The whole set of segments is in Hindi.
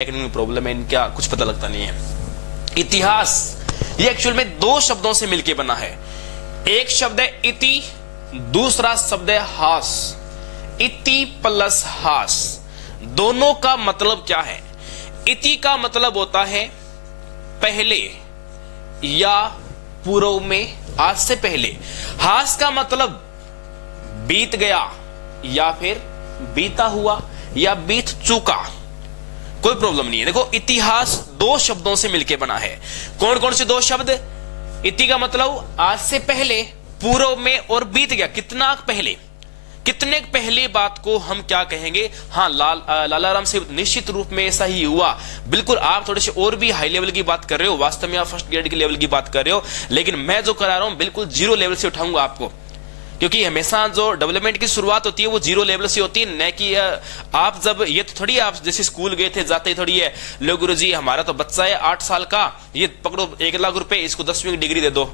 टेक्निकल प्रॉब्लम है, इनका कुछ पता लगता नहीं है। इतिहास ये एक्चुअल में दो शब्दों से मिलकर बना है। एक शब्द है इति, दूसरा शब्द है हास। इति प्लस हास, दोनों का मतलब क्या है? इति का मतलब होता है पहले या पूर्व में, आज से पहले। हास का मतलब बीत गया या फिर बीता हुआ या बीत चुका, कोई प्रॉब्लम नहीं है। देखो, इतिहास दो शब्दों से मिलकर बना है। कौन कौन से दो शब्द? इति का मतलब आज से पहले, पूर्व में, और बीत गया कितना पहले, कितने पहले बात को हम क्या कहेंगे? हाँ, लालाराम से निश्चित रूप में ऐसा ही हुआ। बिल्कुल, आप थोड़े से और भी हाई लेवल की बात कर रहे हो, वास्तव में आप फर्स्ट ग्रेड के लेवल की बात कर रहे हो, लेकिन मैं जो करा रहा हूं बिल्कुल जीरो लेवल से उठाऊंगा आपको, क्योंकि हमेशा जो डेवलपमेंट की शुरुआत होती है वो जीरो लेवल से होती है। न कि आप जब ये तो थोड़ी आप जैसे स्कूल गए थे जाते ही थोड़ी है लो गुरुजी हमारा तो बच्चा है 8 साल का, ये पकड़ो 1 लाख रुपए, इसको 10वीं की डिग्री दे दो।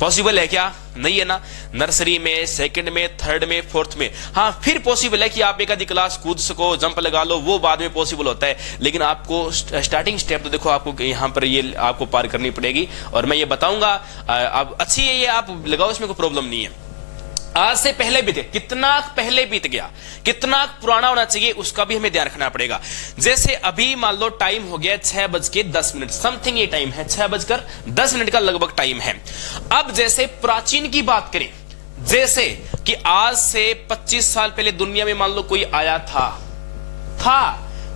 पॉसिबल है क्या? नहीं है ना। नर्सरी में, सेकंड में, थर्ड में, फोर्थ में हाँ फिर पॉसिबल है कि आप एक आधी क्लास कूद सको, जंप लगा लो, वो बाद में पॉसिबल होता है। लेकिन आपको स्टार्टिंग स्टेप तो देखो आपको यहाँ पर ये आपको पार करनी पड़ेगी, और मैं ये बताऊंगा। अब अच्छी है ये, आप लगाओ, इसमें कोई प्रॉब्लम नहीं है। आज से पहले बीत गया, कितना पहले बीत गया, कितना पुराना होना चाहिए उसका भी हमें ध्यान रखना पड़ेगा। जैसे अभी मान लो टाइम हो गया 6:10 समथिंग, ये टाइम है 6:10 का लगभग टाइम है। अब जैसे प्राचीन की बात करें, जैसे कि आज से 25 साल पहले दुनिया में मान लो कोई आया था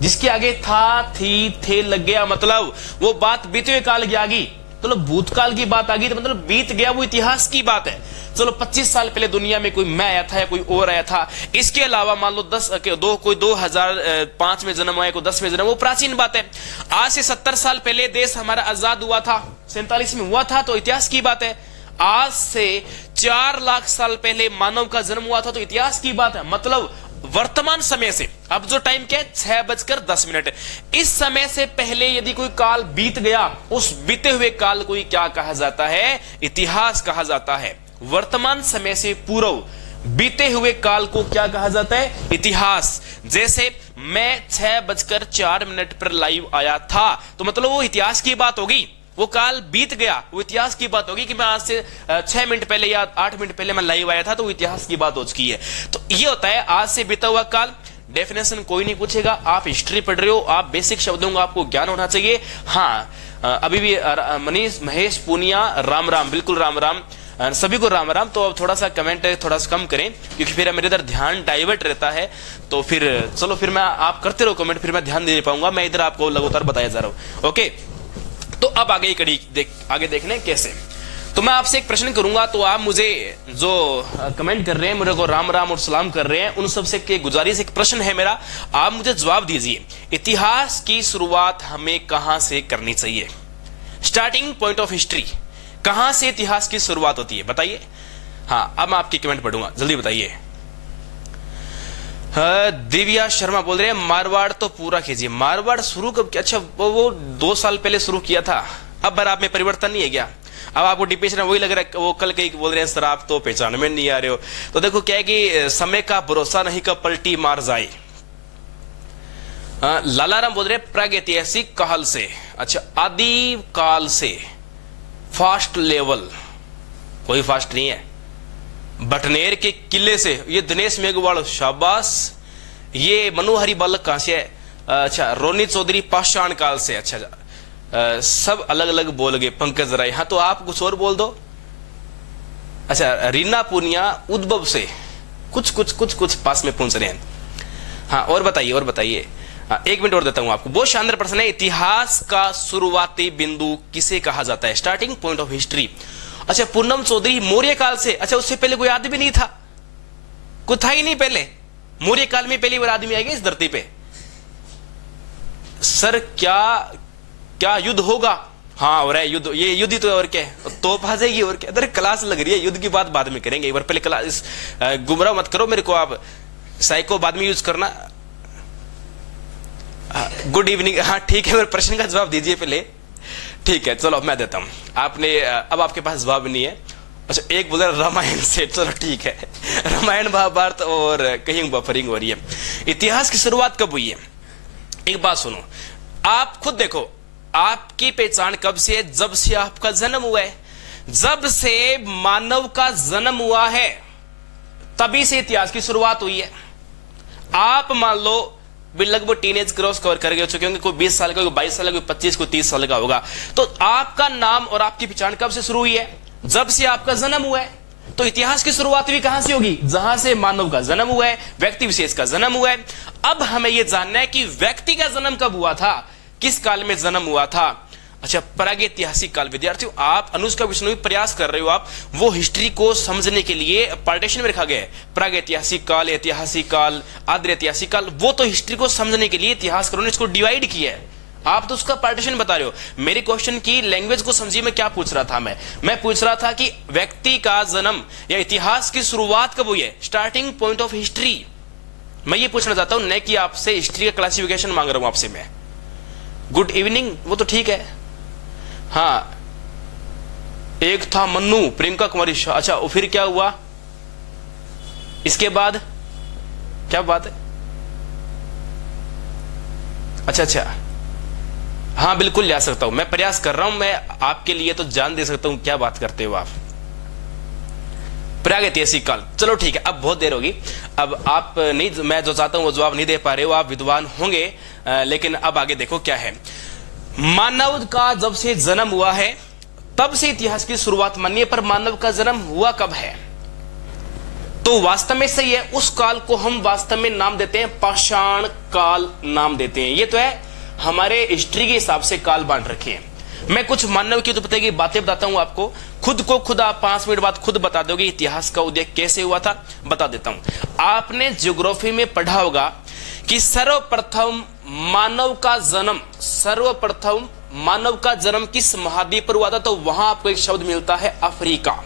जिसके आगे था, थी, थे लग गया, मतलब वो बात बीते हुए काल की आ गई, तो भूतकाल की बात आ गई, तो मतलब बीत गया, वो इतिहास की बात है। चलो 25 साल पहले दुनिया में कोई मैं आया था या कोई और आया था। इसके अलावा मान लो कोई 2005 में जन्म आया, कोई 10 में जन्म, वो प्राचीन बात है। आज से 70 साल पहले देश हमारा आजाद हुआ था, 47 में हुआ था, तो इतिहास की बात है। आज से 4 लाख साल पहले मानव का जन्म हुआ था, तो इतिहास की बात है। मतलब वर्तमान समय से अब जो टाइम क्या है 6:10। इस समय से पहले यदि कोई काल बीत गया, उस बीते हुए काल को क्या कहा जाता है? इतिहास कहा जाता है। वर्तमान समय से पूर्व बीते हुए काल को क्या कहा जाता है? इतिहास। जैसे मैं 6:04 पर लाइव आया था, तो मतलब वो इतिहास की बात होगी, वो काल बीत गया, वो इतिहास की बात होगी कि मैं आज से 6 मिनट पहले या 8 मिनट पहले मैं लाइव आया था, तो वो इतिहास की बात हो चुकी है। तो ये होता है आज से बीता हुआ काल। डेफिनेशन कोई नहीं पूछेगा, आप हिस्ट्री पढ़ रहे हो, आप बेसिक शब्दों का आपको ज्ञान होना चाहिए। हाँ, अभी भी महेश पूनिया राम राम, बिल्कुल राम राम, सभी को राम राम। तो अब थोड़ा सा कमेंट थोड़ा सा कम करें, क्योंकि फिर मेरे इधर ध्यान डाइवर्ट रहता है। तो फिर चलो, फिर मैं आप करते रहो कमेंट, फिर मैं ध्यान दे नहीं पाऊंगा, मैं इधर आपको लगातार बताया जा रहा हूं। ओके, तो अब आगे कड़ी आगे देखने कैसे। तो मैं आपसे एक प्रश्न करूंगा, तो आप मुझे जो कमेंट कर रहे हैं, मेरे को राम राम और सलाम कर रहे हैं, उन सबसे के गुजारिश, एक प्रश्न है मेरा, आप मुझे जवाब दीजिए। इतिहास की शुरुआत हमें कहां से करनी चाहिए? स्टार्टिंग पॉइंट ऑफ हिस्ट्री, कहां से इतिहास की शुरुआत होती है, बताइए। हाँ, अब मैं आपकी कमेंट पढ़ूंगा, जल्दी बताइए। दिव्या शर्मा बोल रहे हैं मारवाड़ तो पूरा कीजिए। मारवाड़ शुरू कब? अच्छा, वो 2 साल पहले शुरू किया था, अब बराबर में परिवर्तन नहीं है क्या? अब आपको डिपेशन वही लग रहा है, वो कल कहीं बोल रहे हैं सर आप तो पहचान में नहीं आ रहे हो। तो देखो क्या है कि समय का भरोसा नहीं, कब पलटी मार जाए। लालाराम बोल रहे हैं प्रागैतिहासिक काल से। अच्छा, आदि काल से, फास्ट लेवल, कोई फास्ट नहीं है। बटनेर के किले से, ये दिनेश मेघवाल, शाबाश। ये मनोहरी बालक कहां से है? अच्छा, रोनी चौधरी पाषाण काल से। अच्छा, सब अलग अलग बोल गए। पंकज राय, हाँ तो आप कुछ और बोल दो। अच्छा, रीना पूनिया उद्भव से, कुछ पास में पहुंच रहे हैं। हाँ, और बताइए। 1 मिनट और देता हूं आपको। बहुत शानदार प्रश्न है। इतिहास का शुरुआती बिंदु किसे कहा जाता है? Starting point of history. अच्छा, पूनम चौधरी मौर्य काल से। अच्छा, उससे पहले कोई आदमी नहीं था, कोई था ही नहीं पहले। मौर्य काल में पहली बार आदमी आएगा इस धरती पे। सर क्या युद्ध होगा? हाँ, हो रहा है युद्ध, ये युद्ध ही तो है, और क्या तोप आ जाएगी, और क्या। अरे क्लास लग रही है, युद्ध की बात बाद में करेंगे, एक बार पहले क्लास। गुमराह मत करो मेरे को, आप साइको बाद में यूज करना। Good evening. हाँ ठीक है, मेरे प्रश्न का जवाब दीजिए पहले। ठीक है, चलो मैं देता हूं। आपने अब आपके पास जवाब नहीं है। अच्छा, एक बोल रहा रामायण से, चलो ठीक है, रामायण महाभारत और कहीं बफरिंग हो रही है। इतिहास की शुरुआत कब हुई है? एक बात सुनो, आप खुद देखो, आपकी पहचान कब से है? जब से आपका जन्म हुआ है। जब से मानव का जन्म हुआ है तभी से इतिहास की शुरुआत हुई है। आप मान लो भी लगभग टीनेज क्रॉस कवर कर गए चुके होंगे, कोई 20 साल का, कोई 22 साल का, कोई 25, कोई 30 साल का होगा। तो आपका नाम और आपकी पहचान कब से शुरू हुई है? जब से आपका जन्म हुआ है। तो इतिहास की शुरुआत भी कहां से होगी? जहां से मानव का जन्म हुआ है, व्यक्ति विशेष का जन्म हुआ है। अब हमें यह जानना है कि व्यक्ति का जन्म कब हुआ था, किस काल में जन्म हुआ था। अच्छा, प्रागैतिहासिक काल। विद्यार्थियों, आप अनुष्का विष्णु प्रयास कर रहे हो, आप वो हिस्ट्री को समझने के लिए पार्टीशन में रखा गया है, प्रागैतिहासिक काल, ऐतिहासिक काल, आद्य ऐतिहासिक काल। वो तो हिस्ट्री को समझने के लिए इतिहासकारों ने इसको डिवाइड किया है, आप तो उसका पार्टीशन बता रहे हो। मेरे क्वेश्चन की लैंग्वेज को समझिए, मैं क्या पूछ रहा था। मैं पूछ रहा था कि व्यक्ति का जन्म या इतिहास की शुरुआत कब हुई है, स्टार्टिंग पॉइंट ऑफ हिस्ट्री। मैं ये पूछना चाहता हूं, न कि आपसे हिस्ट्री का क्लासिफिकेशन मांग रहा हूं आपसे मैं। गुड इवनिंग, वो तो ठीक है। हाँ, एक था मन्नू, प्रियंका कुमारी शाह। अच्छा, फिर क्या हुआ इसके बाद? क्या बात है? अच्छा, हाँ बिल्कुल ले आ सकता हूं, मैं प्रयास कर रहा हूं, मैं आपके लिए तो जान दे सकता हूं। क्या बात करते हो आप? प्रागैतिहासिक काल। चलो ठीक है, अब बहुत देर होगी। अब आप नहीं, मैं जो चाहता हूं वो जवाब नहीं दे पा रहे हो, आप विद्वान होंगे, लेकिन अब आगे देखो क्या है। मानव का जब से जन्म हुआ है तब से इतिहास की शुरुआत मानिए, पर मानव का जन्म हुआ कब है? तो वास्तव में सही है, उस काल को हम वास्तव में नाम देते हैं पाषाण काल नाम देते हैं। ये तो है हमारे हिस्ट्री के हिसाब से काल बांट रखे हैं। मैं कुछ मानव की उत्पत्ति की बातें बताता हूं आपको, खुद आप 5 मिनट बाद खुद बता दोगे इतिहास का उदय कैसे हुआ था। बता देता हूं, आपने ज्योग्राफी में पढ़ा होगा कि सर्वप्रथम मानव का जन्म किस महाद्वीप पर हुआ था? तो वहां आपको एक शब्द मिलता है अफ्रीका।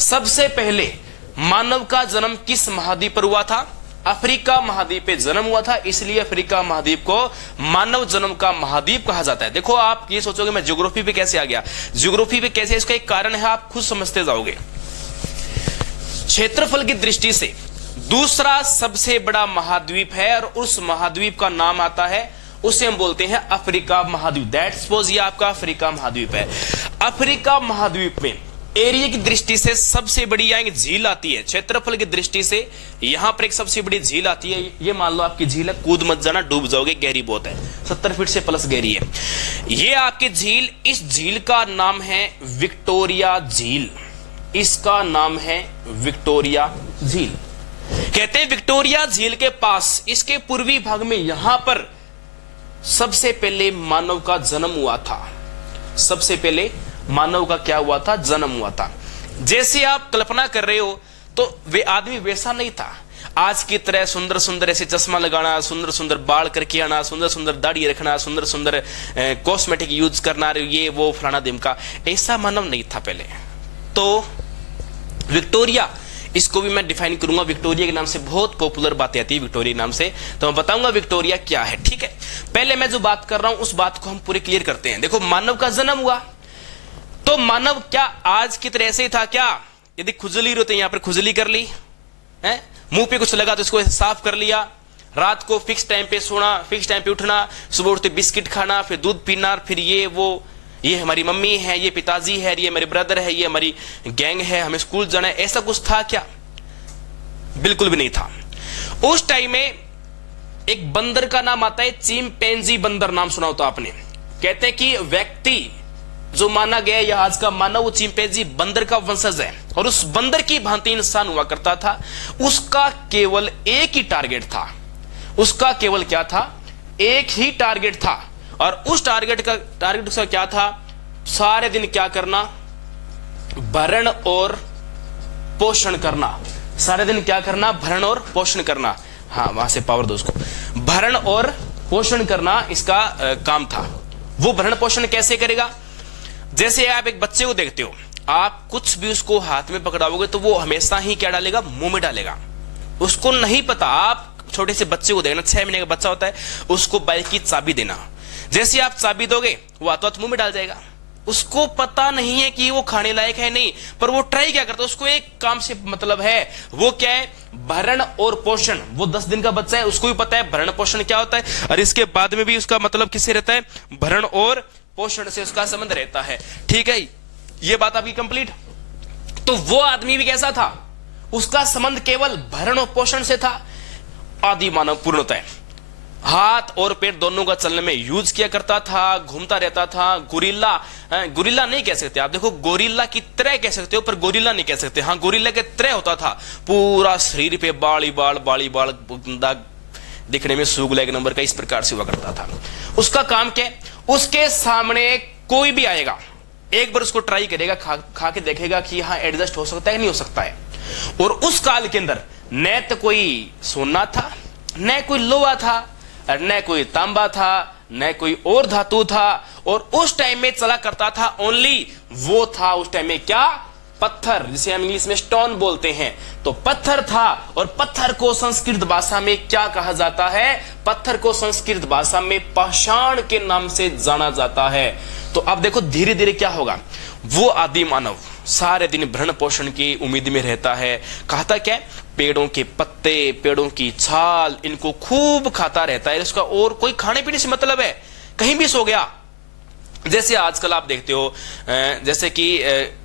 सबसे पहले मानव का जन्म किस महाद्वीप पर हुआ था? अफ्रीका महाद्वीप पे जन्म हुआ था, इसलिए अफ्रीका महाद्वीप को मानव जन्म का महाद्वीप कहा जाता है। देखो, आप ये सोचोगे मैं ज्योग्राफी पे कैसे आ गया, ज्योग्राफी पे कैसे, इसका एक कारण है, आप खुद समझते जाओगे। क्षेत्रफल की दृष्टि से दूसरा सबसे बड़ा महाद्वीप है और उस महाद्वीप का नाम आता है, उसे हम बोलते हैं अफ्रीका महाद्वीप। दैट सपोज ये आपका अफ्रीका महाद्वीप है। अफ्रीका महाद्वीप में एरिया की दृष्टि से सबसे बड़ी यहां एक झील आती है। क्षेत्रफल की दृष्टि से यहां पर एक सबसे बड़ी झील आती है। ये मान लो आपकी झील है, कूद मत जाना, डूब जाओगे, गहरी बहुत है, 70 फीट से प्लस गहरी है ये आपकी झील। इस झील का नाम है विक्टोरिया झील। इसका नाम है विक्टोरिया झील। कहते हैं विक्टोरिया झील के पास, इसके पूर्वी भाग में, यहां पर सबसे पहले मानव का जन्म हुआ था। सबसे पहले मानव का क्या हुआ था? जन्म हुआ था। जैसे आप कल्पना कर रहे हो, तो वे आदमी वैसा नहीं था आज की तरह सुंदर सुंदर ऐसे चश्मा लगाना, सुंदर सुंदर बाल करके आना, सुंदर सुंदर दाढ़ी रखना, सुंदर सुंदर कॉस्मेटिक यूज करना, ये वो फलाना दिमका, ऐसा मानव नहीं था पहले। तो विक्टोरिया, इसको भी मैं डिफाइन करूंगा, विक्टोरिया के नाम से बहुत पॉपुलर बातें आती है विक्टोरिया के नाम से, तो मैं बताऊंगा विक्टोरिया क्या है। ठीक है, पहले मैं जो बात कर रहा हूं उस बात को हम पूरे क्लियर करते हैं। देखो, मानव का जन्म हुआ तो मानव क्या आज की तरह ऐसे ही था क्या? यदि खुजली रही तो यहां पर खुजली कर ली है, मुंह पे कुछ लगा तो इसको साफ कर लिया, रात को फिक्स टाइम पे सोना, फिक्स टाइम पे उठना, सुबह उठते बिस्किट खाना, फिर दूध पीना, फिर ये वो, ये हमारी मम्मी है, ये पिताजी है, ये हमारे ब्रदर है, ये हमारी गैंग है, हमें स्कूल जाना है, ऐसा कुछ था क्या? बिल्कुल भी नहीं था। उस टाइम में एक बंदर का नाम आता है चिंपैंजी बंदर, नाम सुना होता आपने। कहते हैं कि व्यक्ति जो माना गया या आज का मानव, वो चिंपैंजी बंदर का वंशज है और उस बंदर की भांति इंसान हुआ करता था। उसका केवल एक ही टारगेट था। उसका केवल क्या था? एक ही टारगेट था। और उस टारगेट उसका क्या था? सारे दिन क्या करना? भरण और पोषण करना। सारे दिन क्या करना? भरण और पोषण करना। हाँ, वहां से पावर दो उसको। भरण और पोषण करना इसका काम था। वो भरण पोषण कैसे करेगा? जैसे आप एक बच्चे को देखते हो, आप कुछ भी उसको हाथ में पकड़ाओगे तो वो हमेशा ही क्या डालेगा? मुंह में डालेगा। उसको नहीं पता, आप छोटे से बच्चे को देखना, 6 महीने का बच्चा होता है, उसको बाइक की चाबी देना, जैसे आप चाबी दोगे वो हाथों हाथ मुंह में डाल जाएगा। उसको पता नहीं है कि वो खाने लायक है नहीं, पर वो ट्राई क्या करता है, उसको एक काम से मतलब है, वो क्या है, भरण और पोषण। वो 10 दिन का बच्चा है, उसको भी पता है भरण पोषण क्या होता है, और इसके बाद में भी उसका मतलब किससे रहता है, भरण और पोषण से उसका संबंध रहता है। ठीक है, ये बात आपकी कंप्लीट। तो वो आदमी भी कैसा था, उसका संबंध केवल भरण और पोषण से था। आदि मानव पूर्णतः हाथ और पैर दोनों का चलने में यूज किया करता था, घूमता रहता था। गोरिल्ला, गोरिल्ला नहीं कह सकते आप, देखो गोरिल्ला की तरह कह सकते हो पर गोरिल्ला नहीं कह सकते। हाँ, गोरिल्ला के तरह होता था, पूरा शरीर पे बाली बाल दिखने में सूगला एक नंबर का, इस प्रकार से हुआ करता था। उसका काम क्या, उसके सामने कोई भी आएगा, एक बार उसको ट्राई करेगा, खा के देखेगा कि हाँ एडजस्ट हो सकता है नहीं हो सकता है। और उस काल के अंदर न तो कोई सोना था, न कोई लोहा था, न कोई तांबा था, न कोई और धातु था। और उस टाइम में चला करता था ओनली वो था उस टाइम में क्या, पत्थर, जिसे हम इंग्लिश में स्टोन बोलते हैं। तो पत्थर था, और पत्थर को संस्कृत भाषा में क्या कहा जाता है, पत्थर को संस्कृत भाषा में पाषाण के नाम से जाना जाता है। तो अब देखो धीरे धीरे क्या होगा, वो आदि मानव सारे दिन भरण पोषण की उम्मीद में रहता है। खाता क्या है, पेड़ों के पत्ते, पेड़ों की छाल, इनको खूब खाता रहता है। इसका और कोई खाने पीने से मतलब है, कहीं भी सो गया। जैसे आजकल आप देखते हो, जैसे कि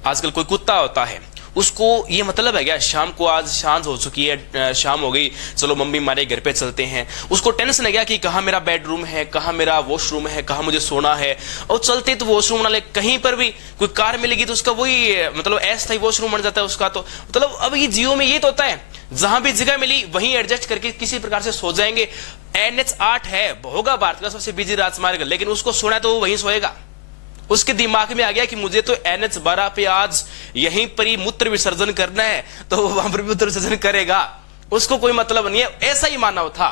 आजकल कोई कुत्ता होता है, उसको ये मतलब है क्या, शाम को आज सांझ हो चुकी है, शाम हो गई, चलो मम्मी हमारे घर पे चलते हैं। उसको टेंशन है क्या कि कहाँ मेरा बेडरूम है, कहाँ मेरा वॉशरूम है, कहाँ मुझे सोना है। और चलते तो वॉशरूम ना ले, कहीं पर भी कोई कार मिलेगी तो उसका वही मतलब अस्थायी वॉशरूम बन जाता है उसका। तो मतलब अब ये जियो में ये तो होता है, जहां भी जगह मिली वहीं एडजस्ट करके किसी प्रकार से सो जाएंगे। NH8 है, होगा भारत का सबसे बिजी राजमार्ग, लेकिन उसको सोना है तो वो वहीं सोएगा। उसके दिमाग में आ गया कि मुझे तो NH12 पे आज यहीं पर ही मूत्र विसर्जन करना है, तो वहां पर भी मूत्र विसर्जन करेगा, उसको कोई मतलब नहीं है। ऐसा ही मानव था,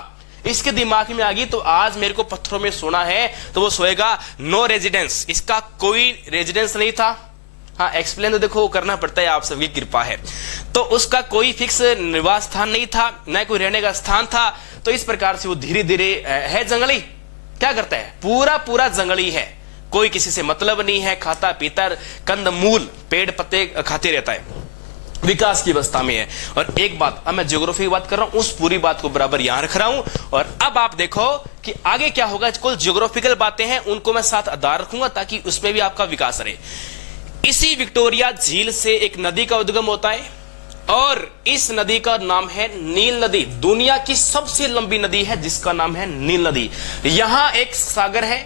इसके दिमाग में आ गई तो आज मेरे को पत्थरों में सोना है तो वो सोएगा। नो रेजिडेंस, इसका कोई रेजिडेंस नहीं था। हाँ, एक्सप्लेन तो देखो करना पड़ता है, आप सबकी कृपा है। तो उसका कोई फिक्स निवास स्थान नहीं था, न कोई रहने का स्थान था। तो इस प्रकार से वो धीरे धीरे है जंगली, क्या करता है, पूरा जंगली है, कोई किसी से मतलब नहीं है, खाता पीता कंद मूल पेड़ पत्ते खाते रहता है, विकास की अवस्था में है। और एक बात, अब मैं ज्योग्राफी की बात कर रहा हूं, उस पूरी बात को बराबर यहां रख रहा हूं। और अब आप देखो कि आगे क्या होगा, कुल ज्योग्राफिकल बातें हैं उनको मैं साथ आधार रखूंगा ताकि उसमें भी आपका विकास रहे। इसी विक्टोरिया झील से एक नदी का उद्गम होता है, और इस नदी का नाम है नील नदी। दुनिया की सबसे लंबी नदी है जिसका नाम है नील नदी। यहां एक सागर है,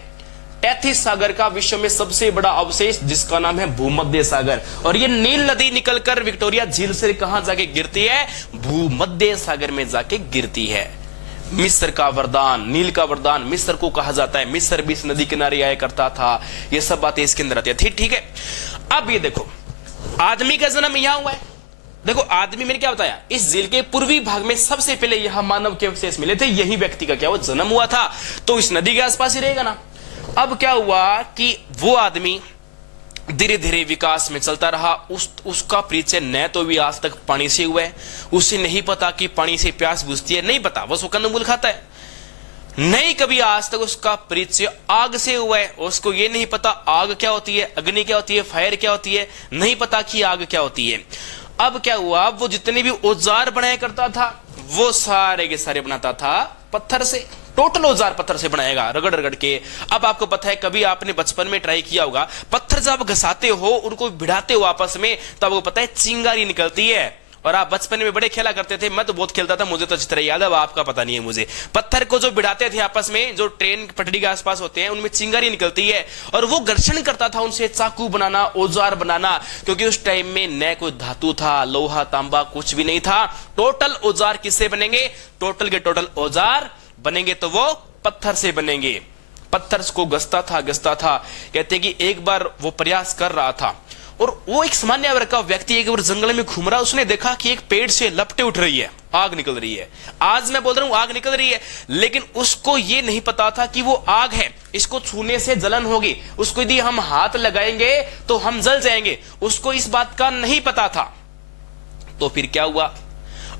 टैथिस सागर का विश्व में सबसे बड़ा अवशेष जिसका नाम है भूमध्य सागर। और ये नील नदी निकलकर विक्टोरिया झील से कहां जाके गिरती है, भूमध्य सागर में जाके गिरती है। मिस्र का वरदान, नील का वरदान मिस्र को कहा जाता है। मिस्र भी इस नदी किनारे आया करता था, ये सब बातें इसके अंदर आती है। ठीक है, अब ये देखो आदमी का जन्म यहां हुआ है। देखो आदमी, मैंने क्या बताया, इस झील के पूर्वी भाग में सबसे पहले यहां मानव के अवशेष मिले थे, यही व्यक्ति का क्या वो जन्म हुआ था, तो इस नदी के आसपास ही रहेगा ना। अब क्या हुआ कि वो आदमी धीरे धीरे विकास में चलता रहा। उसका परिचय न तो भी आज तक पानी से हुआ है, उसे नहीं पता कि पानी से प्यास बुझती है, नहीं पता, बस वो कंदमूल खाता है। नहीं कभी आज तक उसका परिचय आग से हुआ है, उसको ये नहीं पता आग क्या होती है, अग्नि क्या होती है, फायर क्या होती है, नहीं पता कि आग क्या होती है। अब क्या हुआ, वो जितने भी औजार बनाया करता था वो सारे के सारे बनाता था पत्थर से। टोटल औजार पत्थर से बनाएगा, रगड़ रगड़ के। अब आपको पता है, कभी आपने बचपन में ट्राई किया होगा, पत्थर जब घसाते हो, उनको भिड़ाते हो आपस में, तो आपको पता है चिंगारी निकलती है। और आप बचपन में बड़े खेला करते थे, मैं तो बहुत खेलता था, मुझे तो अच्छी तरह याद है, आपका पता नहीं है मुझे। पत्थर को जो भिड़ाते थे आपस में, जो ट्रेन पटरी के आसपास होते हैं, उनमें चिंगारी निकलती है, और वो घर्षण करता था उनसे चाकू बनाना, औजार बनाना। क्योंकि उस टाइम में न कोई धातु था, लोहा तांबा कुछ भी नहीं था। टोटल औजार किससे बनेंगे, टोटल के टोटल औजार बनेंगे तो वो पत्थर से बनेंगे। पत्थर को घसता था। कहते कि एक बार वो प्रयास कर रहा था, और वो एक सामान्य वर्ग का व्यक्ति एक बार जंगल में घूम रहा, उसने देखा कि एक पेड़ से लपटे उठ रही है, आग निकल रही है। आज मैं बोल रहा हूं आग निकल रही है, लेकिन उसको ये नहीं पता था कि वो आग है, इसको छूने से जलन होगी, उसको यदि हम हाथ लगाएंगे तो हम जल जाएंगे, उसको इस बात का नहीं पता था। तो फिर क्या हुआ,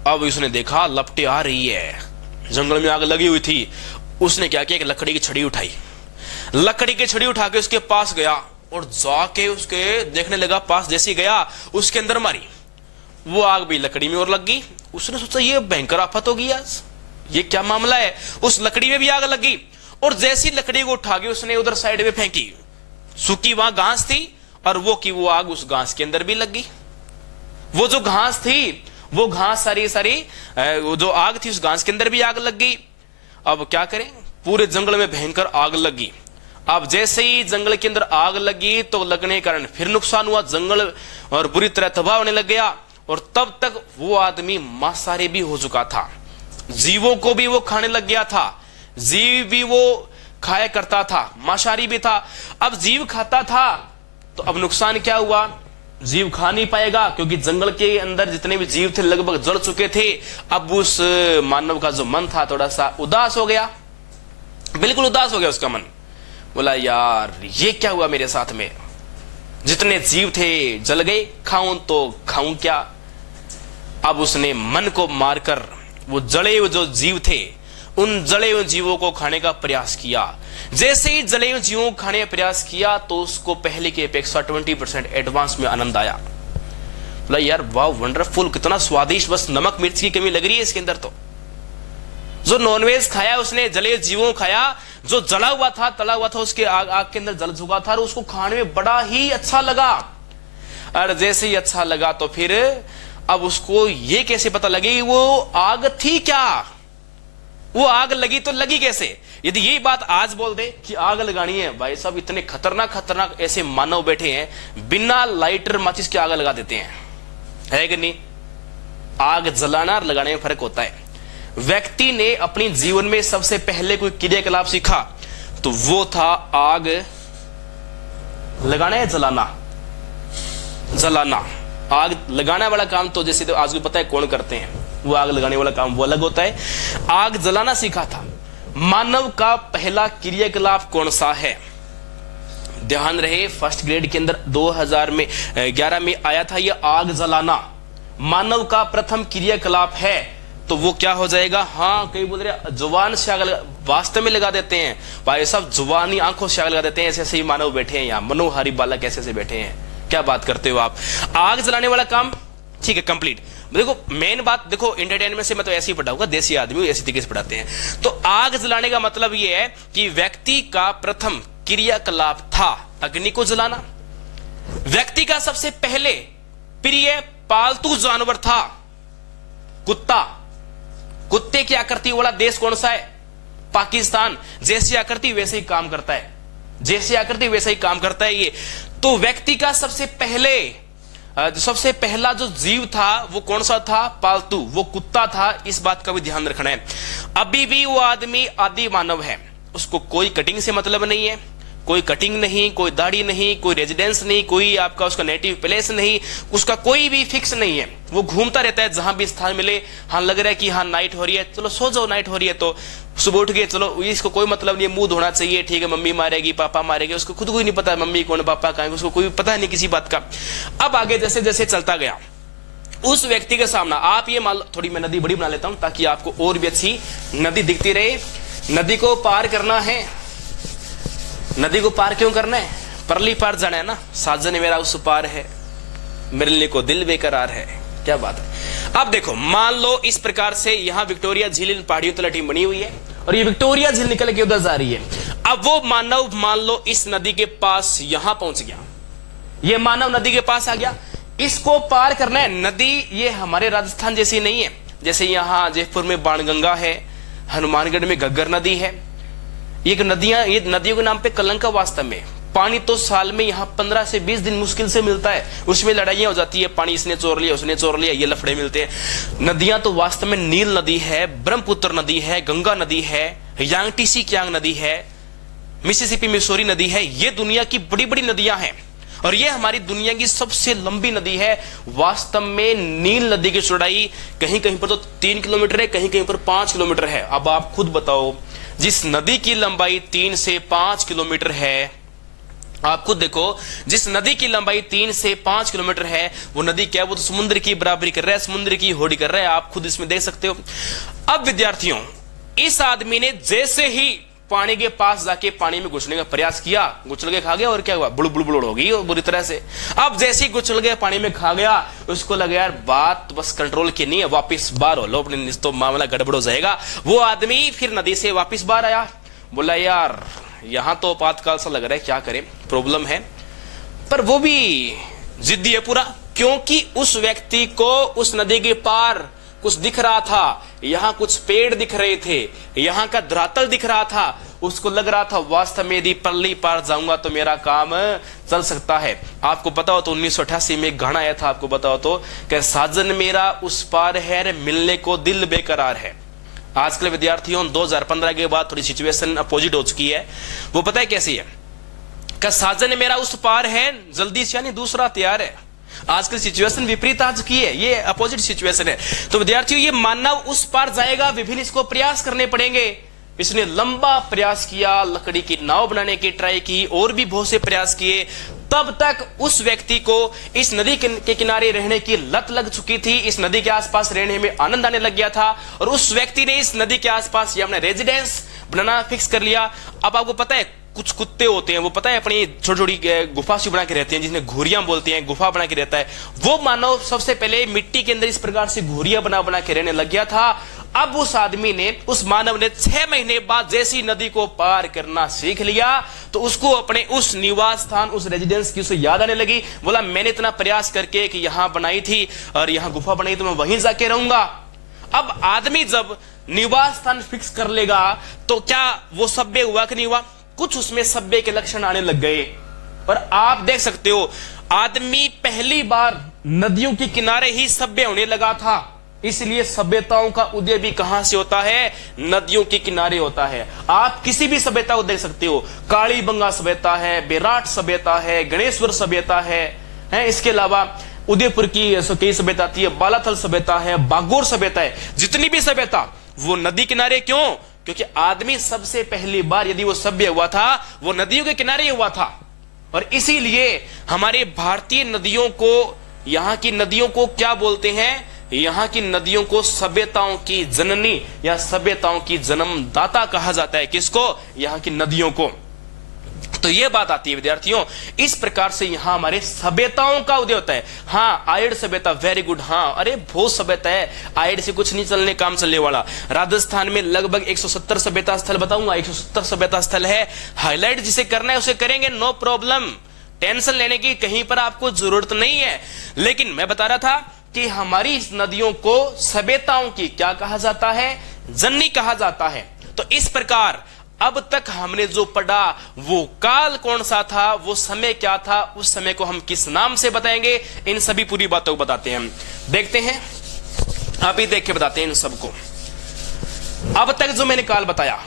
अब उसने देखा लपटे आ रही है, जंगल में आग लगी हुई थी। उसने क्या किया, एक लकड़ी की छड़ी उठाई, लकड़ी की छड़ी उठा के उसके पास गया, और जाके उसके देखने लगा, पास जैसे गया उसके अंदर मारी, वो आग भी लकड़ी में और लग गई। उसने सोचा ये भयंकर आफत होगी आज, ये क्या मामला है। उस लकड़ी में भी आग लगी और जैसी लकड़ी को उठा के उसने उधर साइड में फेंकी, सूखी वहां घास थी और वो आग उस घास के अंदर भी लग गई। वो जो घास थी, वो घास सारी वो जो आग थी उस घास के अंदर भी आग लग गई। अब क्या करें, पूरे जंगल में भयंकर आग लगी। अब जैसे ही जंगल के अंदर आग लगी तो लगने के कारण फिर नुकसान हुआ, जंगल और बुरी तरह तबाह होने लग गया। और तब तक वो आदमी मांसाहारी भी हो चुका था, जीवों को भी वो खाने लग गया था, जीव भी वो खाया करता था, मांसाहारी भी था। अब जीव खाता था तो अब नुकसान क्या हुआ, जीव खा नहीं पाएगा क्योंकि जंगल के अंदर जितने भी जीव थे लगभग जल चुके थे। अब उस मानव का जो मन था थोड़ा सा उदास हो गया, बिल्कुल उदास हो गया उसका मन। बोला यार ये क्या हुआ मेरे साथ में, जितने जीव थे जल गए, खाऊं तो खाऊं क्या। अब उसने मन को मारकर वो जले हुए जो जीव थे उन जले हुए जीवों को खाने का प्रयास किया। जैसे ही जले हुए जीवों को खाने का प्रयास किया तो उसको पहले की अपेक्षा 20% एडवांस में आनंद आया। बोला यार वाह वंडरफुल, कितना स्वादिष्ट, बस नमक मिर्च की कमी लग रही है इसके अंदर। तो जो नॉनवेज खाया उसने, जले जीवों खाया, जो जला हुआ था तला हुआ था उसके आग के अंदर जल चुका था और उसको खाने में बड़ा ही अच्छा लगा। और जैसे ही अच्छा लगा तो फिर अब उसको ये कैसे पता लगे वो आग थी क्या, वो आग लगी तो लगी कैसे। यदि यही बात आज बोल दे कि आग लगानी है, भाई साहब इतने खतरनाक ऐसे मानव बैठे हैं बिना लाइटर माचिस की आग लगा देते हैं, है कि नहीं। आग जलाना और लगाने में फर्क होता है। व्यक्ति ने अपनी जीवन में सबसे पहले कोई क्रियाकलाप सीखा तो वो था आग लगाना या जलाना। आग लगाने वाला काम तो जैसे तो आज को पता है कौन करते हैं, वो आग लगाने वाला काम वो अलग होता है। आग जलाना सीखा था। मानव का पहला क्रियाकलाप कौन सा है, ध्यान रहे फर्स्ट ग्रेड के अंदर 2011 में आया था ये आग जलाना। मानव का प्रथम क्रियाकलाप है तो वो क्या हो जाएगा। हाँ कई बोल रहे जुबान से आग वास्तव में लगा देते हैं, भाई साहब जुबानी आंखों से आग लगा देते हैं। ऐसे ऐसे ही मानव बैठे हैं यहाँ, मनोहारी बालक ऐसे ऐसे बैठे हैं, क्या बात करते हो आप। आग जलाने वाला काम ठीक है कंप्लीट। देखो मेन बात देखो, एंटरटेनमेंट से मैं तो ऐसे ही पढ़ाऊंगा, देसी आदमी ऐसी तरीके से पढ़ाते हैं। तो आग जलाने का मतलब यह है कि व्यक्ति का प्रथम क्रियाकलाप था अग्नि को जलाना। व्यक्ति का सबसे पहले प्रिय पालतू जानवर था कुत्ता। कुत्ते की आकृति वाला देश कौन सा है, पाकिस्तान। जैसी आकृति वैसे ही काम करता है, जैसी आकृति वैसे ही काम करता है ये। तो व्यक्ति का सबसे पहला जो जीव था वो कौन सा था, पालतू, वो कुत्ता था। इस बात का भी ध्यान रखना है। अभी भी वो आदमी आदि मानव है, उसको कोई कटिंग से मतलब नहीं है, कोई कटिंग नहीं, कोई दाढ़ी नहीं, कोई रेजिडेंस नहीं, कोई आपका उसका नेटिव प्लेस नहीं, उसका कोई भी फिक्स नहीं है। वो घूमता रहता है जहां भी स्थान मिले। हाँ लग रहा है कि हाँ नाइट हो रही है, चलो सो जाओ, नाइट हो रही है तो सुबह उठ गए, चलो इसको कोई मतलब नहीं है, मुंह धोना चाहिए, ठीक है मम्मी मारेगी पापा मारेगी, उसको खुद को ही नहीं पता मम्मी कौन पापा कहां, उसको कोई पता नहीं किसी बात का। अब आगे जैसे जैसे चलता गया उस व्यक्ति के सामना आप ये मान लो, थोड़ी मैं नदी बड़ी बना लेता हूं ताकि आपको और भी अच्छी नदी दिखती रहे। नदी को पार करना है, नदी को पार क्यों करना है, परली पार जाना है ना। साजन मेरा उस पार है, मिलने को दिल बेकरार है, क्या बात है। अब देखो मान लो इस प्रकार से यहां विक्टोरिया झील इन पहाड़ियों तलहटी बनी हुई है और ये विक्टोरिया झील निकल के उधर जा रही है। अब वो मानव मान लो इस नदी के पास यहां पहुंच गया, ये मानव नदी के पास आ गया, इसको पार करना है। नदी ये हमारे राजस्थान जैसी नहीं है, जैसे यहां जयपुर में बाणगंगा है, हनुमानगढ़ में घग्गर नदी है। ये नदियों के नाम पे कलंक है वास्तव में। पानी तो साल में यहाँ 15 से 20 दिन मुश्किल से मिलता है, उसमें लड़ाइयां हो जाती है, पानी इसने चोर लिया उसने चोर लिया, ये लफड़े मिलते हैं। नदियां तो वास्तव में नील नदी है, ब्रह्मपुत्र नदी है, गंगा नदी है, यांगटीसी क्यांग नदी है, मिसिसिपी मिसौरी नदी है। ये दुनिया की बड़ी बड़ी नदियां हैं और ये हमारी दुनिया की सबसे लंबी नदी है। वास्तव में नील नदी की चौड़ाई कहीं कहीं पर तो 3 किलोमीटर है, कहीं कहीं पर 5 किलोमीटर है। अब आप खुद बताओ, जिस नदी की लंबाई 3 से 5 किलोमीटर है, आप खुद देखो, जिस नदी की लंबाई 3 से 5 किलोमीटर है वो नदी क्या है, वो तो समुद्र की बराबरी कर रहा है, समुद्र की होड़ी कर रहा है। आप खुद इसमें देख सकते हो। अब विद्यार्थियों, इस आदमी ने जैसे ही पानी के पास जाके पानी में घुसने का प्रयास किया, गुचल के खा गया और क्या हुआ, बुड़ बुड़ बुड़ हो गई बुरी तरह से। अब जैसे ही गुचल गया पानी में खा गया, उसको लगा यार बात बस कंट्रोल की नहीं है, वापिस बाहर हो लो अपने, तो मामला गड़बड़ हो जाएगा। वो आदमी फिर नदी से वापिस बाहर आया, बोला यार यहां तो आपातकाल सा लग रहा है, क्या करें, प्रॉब्लम है। पर वो भी जिद्दी है पूरा, क्योंकि उस व्यक्ति को उस नदी के पार कुछ दिख रहा था, यहां कुछ पेड़ दिख रहे थे, यहां का धरातल दिख रहा था। उसको लग रहा था वास्तव में यदि परली पार जाऊंगा तो मेरा काम चल सकता है। आपको पता हो तो 1988 में एक गाना आया था, आपको पता हो तो, कि साजन मेरा उस पार है, मिलने को दिल बेकरार है। आजकल विद्यार्थियों 2015 के बाद थोड़ी सिचुएशन अपोजिट हो चुकी है। वो पता है कैसी है, कि साजन मेरा उस पार है, जल्दी से यानी दूसरा तैयार है। आजकल सिचुएशन विपरीत आ चुकी है, ये अपोजिट सिचुएशन है। तो विद्यार्थियों ये मानव उस पार जाएगा, विभिन्न इसको प्रयास करने पड़ेंगे। इसने लंबा प्रयास किया, लकड़ी की नाव बनाने की ट्राई की, और भी बहुत से प्रयास किए। तब तक उस व्यक्ति को इस नदी के किनारे रहने की लत लग चुकी थी, इस नदी के आसपास रहने में आनंद आने लग गया था, और उस व्यक्ति ने इस नदी के आसपास ये अपना रेजिडेंस बनाना फिक्स कर लिया। अब आपको पता है कुछ कुत्ते होते हैं, वो पता है अपनी छोटी छोटी गुफा सी बना के रहते हैं, जिन्हें घूरियां बोलते हैं, गुफा बना के रहता है। वो मानव सबसे पहले मिट्टी के अंदर इस प्रकार से घूरियां बना के रहने लग गया था। अब उस आदमी ने, उस मानव ने 6 महीने बाद जैसी नदी को पार करना सीख लिया, तो उसको अपने उस निवास स्थान, उस रेजिडेंस की उसे याद आने लगी। बोला मैंने इतना प्रयास करके कि यहां बनाई थी और यहां गुफा बनाई, तो मैं वहीं जाके रहूंगा। अब आदमी जब निवास स्थान फिक्स कर लेगा तो क्या वो सभ्य हुआ कि नहीं हुआ, कुछ उसमें सभ्य के लक्षण आने लग गए। और आप देख सकते हो आदमी पहली बार नदियों के किनारे ही सभ्य होने लगा था। इसलिए सभ्यताओं का उदय भी कहां से होता है, नदियों के किनारे होता है। आप किसी भी सभ्यता को देख सकते हो, कालीबंगा सभ्यता है, बेराट सभ्यता है, गणेश्वर सभ्यता है, इसके अलावा उदयपुर की कई सभ्यता आती है, बालाथल सभ्यता है, बागोर सभ्यता है। जितनी भी सभ्यता वो नदी किनारे, क्यों, क्योंकि आदमी सबसे पहली बार यदि वो सभ्य हुआ था वो नदियों के किनारे हुआ था। और इसीलिए हमारे भारतीय नदियों को, यहां की नदियों को क्या बोलते हैं, यहां की नदियों को सभ्यताओं की जननी या सभ्यताओं की जन्मदाता कहा जाता है। किसको, यहां की नदियों को। तो यह बात आती है विद्यार्थियों, इस प्रकार से यहां हमारे सभ्यताओं का उदय होता है। हाँ, आयड सभ्यता, वेरी गुड। हाँ, अरे बहुत सभ्यता है, आयड से कुछ नहीं चलने, काम चलने वाला। राजस्थान में लगभग 170 सभ्यता स्थल बताऊंगा, 170 सभ्यता स्थल है। हाईलाइट जिसे करना है उसे करेंगे, नो प्रॉब्लम, टेंशन लेने की कहीं पर आपको जरूरत नहीं है। लेकिन मैं बता रहा था कि हमारी इस नदियों को सभ्यताओं की क्या कहा जाता है, जननी कहा जाता है। तो इस प्रकार अब तक हमने जो पढ़ा वो काल कौन सा था, वो समय क्या था, उस समय को हम किस नाम से बताएंगे, इन सभी पूरी बातों को बताते हैं। हम देखते हैं, अभी देख के बताते हैं इन सबको। अब तक जो मैंने काल बताया,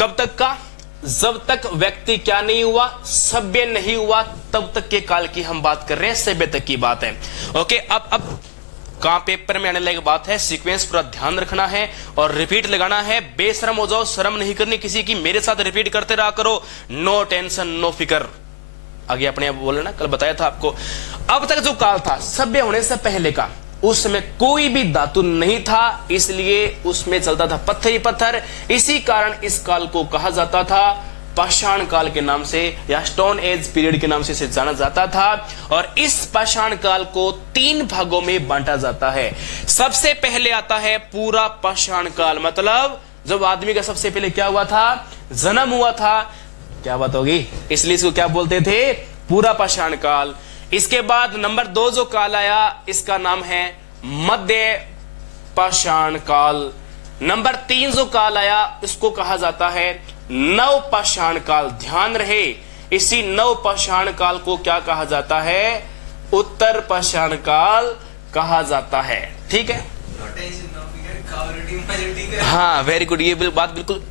कब तक का, जब तक व्यक्ति क्या नहीं हुआ, सभ्य नहीं हुआ, तब तक के काल की हम बात कर रहे हैं, सभ्य तक की बात है। ओके, अब कहां पेपर में आने लायक बात है, सीक्वेंस पूरा ध्यान रखना है और रिपीट लगाना है। बेशरम हो जाओ, शर्म नहीं करनी किसी की, मेरे साथ रिपीट करते रहा करो, नो टेंशन नो फिकर। आगे अपने आप बोले ना, कल बताया था आपको। अब तक जो काल था सभ्य होने से पहले का, उस समय कोई भी धातु नहीं था, इसलिए उसमें चलता था पत्थर ही पत्थर। इसी कारण इस काल को कहा जाता था पाषाण काल के नाम से, या स्टोन एज पीरियड के नाम से इसे जाना जाता था। और इस पाषाण काल को 3 भागों में बांटा जाता है। सबसे पहले आता है पूरा पाषाण काल, मतलब जब आदमी का सबसे पहले क्या हुआ था, जन्म हुआ था, क्या बात होगी, इसलिए इसको क्या बोलते थे, पूरा पाषाण काल। इसके बाद नंबर 2 जो काल आया, इसका नाम है मध्य पाषाण काल। नंबर 3 जो काल आया, इसको कहा जाता है नव पाषाण काल। ध्यान रहे, इसी नव पाषाण काल को क्या कहा जाता है, उत्तर पाषाण काल कहा जाता है। ठीक है, हाँ वेरी गुड, ये बात बिल्कुल,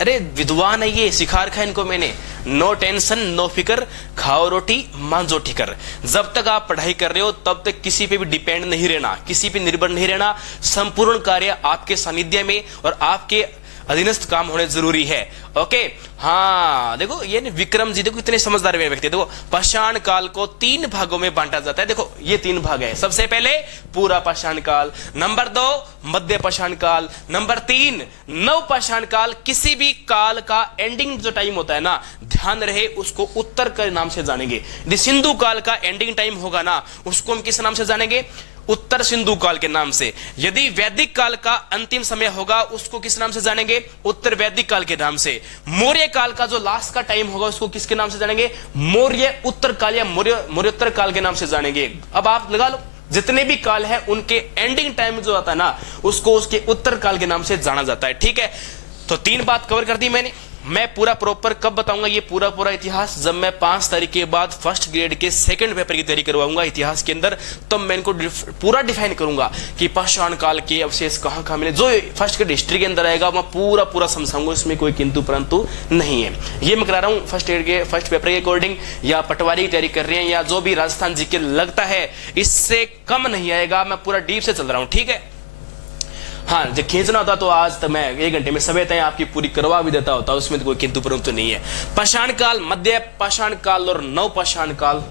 अरे विद्वान है ये, सिखा रखा है इनको मैंने। नो टेंशन नो फिकर, खाओ रोटी मांजो ठिकर। जब तक आप पढ़ाई कर रहे हो तब तक किसी पे भी डिपेंड नहीं रहना, किसी पे निर्भर नहीं रहना। संपूर्ण कार्य आपके सानिध्य में और आपके अधीनस्थ काम होने जरूरी है। ओके, हाँ देखो ये विक्रम जी देखो इतने समझदार व्यक्ति। देखो पाषाण काल को 3 भागों में बांटा जाता है। देखो ये 3 भाग है। सबसे पहले पूरा पाषाण काल, नंबर 2 मध्य पाषाण काल, नंबर 3 नव पाषाण काल। किसी भी काल का एंडिंग जो टाइम होता है ना, ध्यान रहे उसको उत्तर के नाम से जानेंगे। यदि सिंधु काल का एंडिंग टाइम होगा ना, उसको हम किस नाम से जानेंगे? उत्तर सिंधु काल के नाम से। यदि वैदिक काल का अंतिम समय होगा, उसको किस नाम से जानेंगे? उत्तर वैदिक काल के नाम से। मौर्य काल का जो लास्ट का टाइम होगा, उसको किसके नाम से जानेंगे? मौर्य उत्तर काल या मौर्योत्तर काल के नाम से जानेंगे। अब आप लगा लो, जितने भी काल है उनके एंडिंग टाइम जो आता है ना, उसको उसके उत्तर काल के नाम से जाना जाता है। ठीक है, तो 3 बात कवर कर दी मैंने। मैं पूरा प्रॉपर कब बताऊंगा ये पूरा इतिहास? जब मैं 5 तारीख के बाद फर्स्ट ग्रेड के सेकंड पेपर की तैयारी करवाऊंगा इतिहास के अंदर, तब मैं इनको पूरा डिफाइन करूंगा कि पाषाण काल के अवशेष कहां मिले। जो फर्स्ट ग्रेड हिस्ट्री के अंदर आएगा मैं पूरा समझाऊंगा, इसमें कोई किंतु परंतु नहीं है। ये मैं करा रहा हूं फर्स्ट ग्रेड के फर्स्ट पेपर के अकॉर्डिंग, या पटवारी की तैयारी कर रहे हैं, या जो भी राजस्थान जी के लगता है, इससे कम नहीं आएगा। मैं पूरा डीप से चल रहा हूं। ठीक है, हाँ जब खींचना होता तो आज तक मैं 1 घंटे में सभ्यताएं आपकी पूरी करवा भी देता होता, उसमें तो कोई किंतु परंतु नहीं है। पाषाण काल, मध्य पाषाण काल और नव पाषाण काल,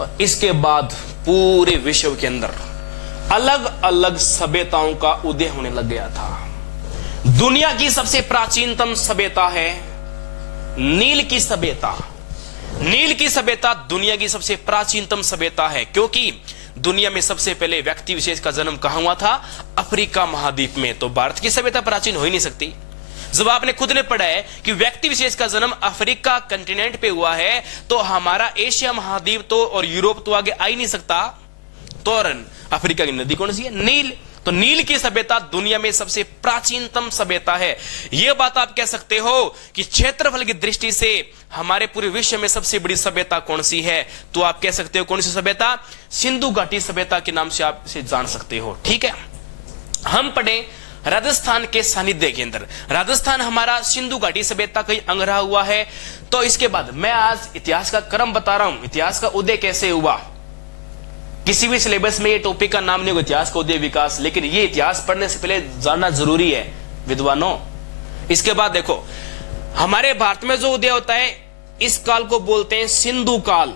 और इसके बाद पूरे विश्व के अंदर अलग अलग सभ्यताओं का उदय होने लग गया था। दुनिया की सबसे प्राचीनतम सभ्यता है नील की सभ्यता। नील की सभ्यता दुनिया की सबसे प्राचीनतम सभ्यता है, क्योंकि दुनिया में सबसे पहले व्यक्ति विशेष का जन्म कहां हुआ था? अफ्रीका महाद्वीप में। तो भारत की सभ्यता प्राचीन हो ही नहीं सकती। जब आपने खुद ने पढ़ा है कि व्यक्ति विशेष का जन्म अफ्रीका कंटिनेंट पे हुआ है, तो हमारा एशिया महाद्वीप तो और यूरोप तो आगे आ ही नहीं सकता। तो अफ्रीका की नदी कौन सी है? नील। तो नील की सभ्यता दुनिया में सबसे प्राचीनतम सभ्यता है। यह बात आप कह सकते हो कि क्षेत्रफल की दृष्टि से हमारे पूरे विश्व में सबसे बड़ी सभ्यता कौन सी है? तो आप कह सकते हो कौन सी सभ्यता? सिंधु घाटी सभ्यता के नाम से आप इसे जान सकते हो। ठीक है, हम पढ़े राजस्थान के सानिध्य के अंदर। राजस्थान हमारा सिंधु घाटी सभ्यता का अंग रहा हुआ है। तो इसके बाद मैं आज इतिहास का क्रम बता रहा हूं, इतिहास का उदय कैसे हुआ। किसी भी सिलेबस में ये टॉपिक का नाम नहीं होगा इतिहास का उदय विकास, लेकिन ये इतिहास पढ़ने से पहले जानना जरूरी है विद्वानों। इसके बाद देखो हमारे भारत में जो उदय होता है, इस काल को बोलते हैं सिंधु काल।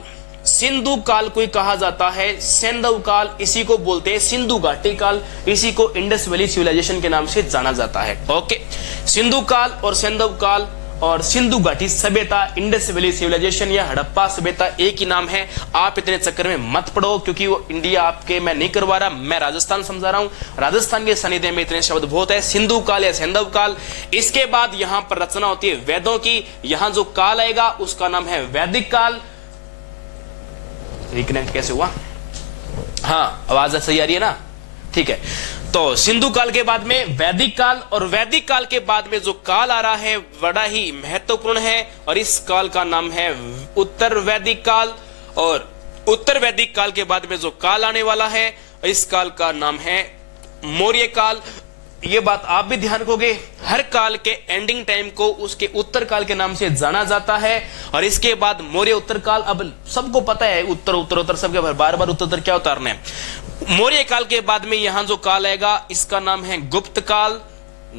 सिंधु काल को कहा जाता है सैंधव काल, इसी को बोलते हैं सिंधु घाटी काल, इसी को इंडस वैली सिविलाइजेशन के नाम से जाना जाता है। ओके, सिंधु काल और सैंधव काल और सिंधु घाटी सभ्यता, इंडस वैली सिविलाइजेशन या हड़प्पा सभ्यता एक ही नाम है। आप इतने चक्कर में मत पड़ो, क्योंकि वो इंडिया आपके मैं नहीं करवा रहा, मैं राजस्थान समझा रहा हूं। राजस्थान के सानिध्य में इतने शब्द बहुत है, सिंधु काल या सैंधव काल। इसके बाद यहां पर रचना होती है वेदों की। यहां जो काल आएगा उसका नाम है वैदिक काल। रिकनेक्ट कैसे हुआ? हाँ, आवाज सही आ रही है ना? ठीक है, तो सिंधु काल के बाद में वैदिक काल, और वैदिक काल के बाद में जो काल आ रहा है बड़ा ही महत्वपूर्ण है, और इस काल का नाम है उत्तर वैदिक काल। और उत्तर वैदिक काल के बाद में जो काल आने वाला है, इस काल का नाम है मौर्य काल। ये बात आप भी ध्यान रखोगे, हर काल के एंडिंग टाइम को उसके उत्तर काल के नाम से जाना जाता है। और इसके बाद मौर्य उत्तर काल। अब सबको पता है उत्तर उत्तर उत्तर, सबके बार बार उत्तर क्या उतारना है। मौर्य काल के बाद में यहां जो काल आएगा इसका नाम है गुप्त काल।